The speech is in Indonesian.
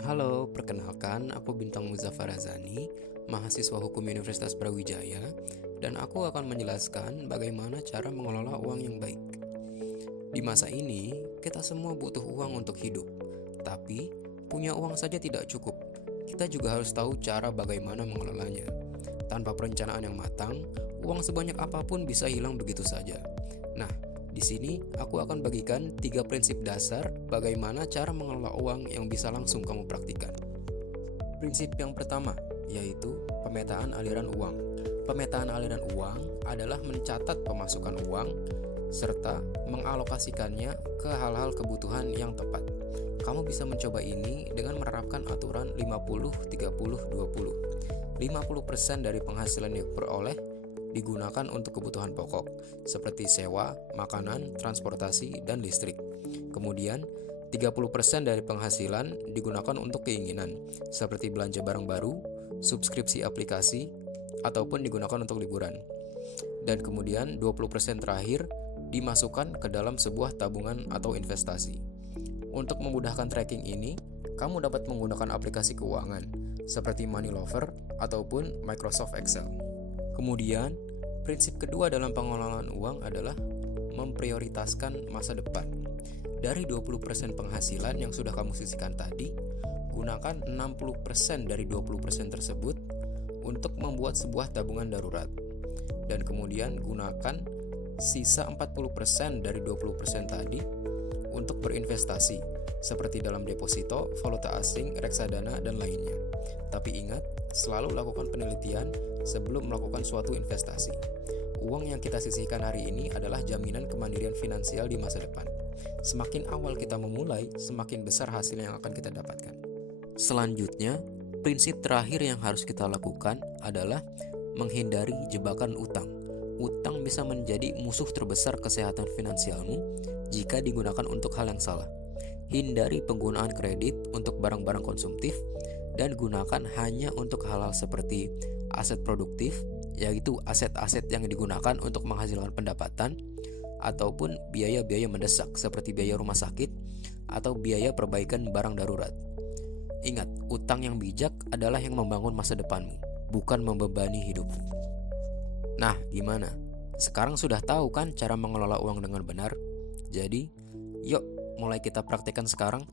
Halo, perkenalkan aku Bintang Muzaffar Razani, mahasiswa hukum Universitas Brawijaya, dan aku akan menjelaskan bagaimana cara mengelola uang yang baik. Di masa ini, kita semua butuh uang untuk hidup, tapi punya uang saja tidak cukup. Kita juga harus tahu cara bagaimana mengelolanya. Tanpa perencanaan yang matang, uang sebanyak apapun bisa hilang begitu saja. Nah, di sini aku akan bagikan 3 prinsip dasar bagaimana cara mengelola uang yang bisa langsung kamu praktikkan. Prinsip yang pertama yaitu pemetaan aliran uang. Pemetaan aliran uang adalah mencatat pemasukan uang serta mengalokasikannya ke hal-hal kebutuhan yang tepat. Kamu bisa mencoba ini dengan menerapkan aturan 50-30-20. 50% dari penghasilan yang diperoleh digunakan untuk kebutuhan pokok seperti sewa, makanan, transportasi, dan listrik. Kemudian, 30% dari penghasilan digunakan untuk keinginan seperti belanja barang baru, subskripsi aplikasi, ataupun digunakan untuk liburan. Dan kemudian 20% terakhir dimasukkan ke dalam sebuah tabungan atau investasi. Untuk memudahkan tracking ini, kamu dapat menggunakan aplikasi keuangan seperti Money Lover ataupun Microsoft Excel. Kemudian, prinsip kedua dalam pengelolaan uang adalah memprioritaskan masa depan. Dari 20% penghasilan yang sudah kamu sisihkan tadi, gunakan 60% dari 20% tersebut untuk membuat sebuah tabungan darurat. Dan kemudian gunakan sisa 40% dari 20% tadi untuk berinvestasi, seperti dalam deposito, valuta asing, reksadana, dan lainnya. Tapi ingat, selalu lakukan penelitian sebelum melakukan suatu investasi. Uang yang kita sisihkan hari ini adalah jaminan kemandirian finansial di masa depan. Semakin awal kita memulai, semakin besar hasil yang akan kita dapatkan. Selanjutnya, prinsip terakhir yang harus kita lakukan adalah menghindari jebakan utang. Utang bisa menjadi musuh terbesar kesehatan finansialmu jika digunakan untuk hal yang salah. Hindari penggunaan kredit untuk barang-barang konsumtif dan gunakan hanya untuk hal-hal seperti aset produktif, yaitu aset-aset yang digunakan untuk menghasilkan pendapatan, ataupun biaya-biaya mendesak seperti biaya rumah sakit atau biaya perbaikan barang darurat. Ingat, utang yang bijak adalah yang membangun masa depanmu, bukan membebani hidupmu. Nah, gimana? Sekarang sudah tahu kan cara mengelola uang dengan benar? Jadi, yuk mulai kita praktekkan sekarang.